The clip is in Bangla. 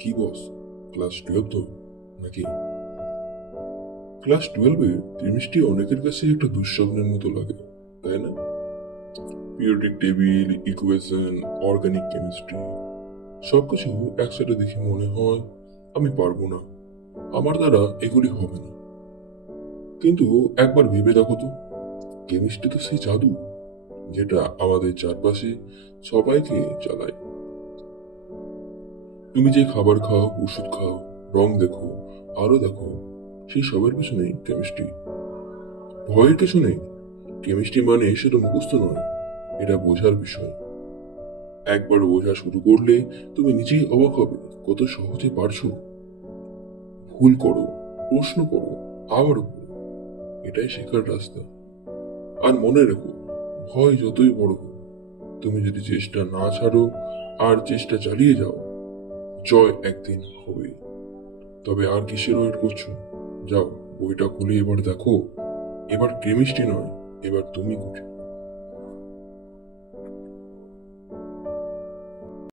কি বস, ক্লাস 12 তো নাকি? ক্লাস 12-এ কেমিস্ট্রি অনেকের কাছে একটা দুঃস্বপ্নের মতো লাগে, তাই না? Periodic table, equation, organic chemistry সবকিছু একসাথে দেখে মনে হয় আমি পারবো না, আমার দ্বারা এগুলি হবে না। কিন্তু একবার ভেবে দেখো তো, কেমিস্ট্রি তো সেই জাদু যেটা আমাদের চারপাশে সবাইকে চালায়। তুমি যে খাবার খাও, ওষুধ খাও, রং দেখো, আলো দেখো, সেই সবের পিছনেই কেমিস্ট্রি। ভয়ের কিছু নেই, কেমিস্ট্রি মানে শুধু মুখস্থ নয়, এটা বোঝার বিষয়। একবার বোঝা শুরু করলে তুমি নিজেই অবাক হবে কত সহজে পারছো। ভুল করো, প্রশ্ন করো, আবার করো, এটাই শেখার রাস্তা। আর মনে রেখো, ভয় যতই বড় হোক, তুমি যদি চেষ্টা না ছাড়ো আর চেষ্টা চালিয়ে যাও, জয় একদিন হবে। তবে আর কিসের ওয়েট করছো? যাও, বইটা খুলে এবার দেখো। এবার কেমিস্ট্রি নয়, এবার তুমি কঠিন।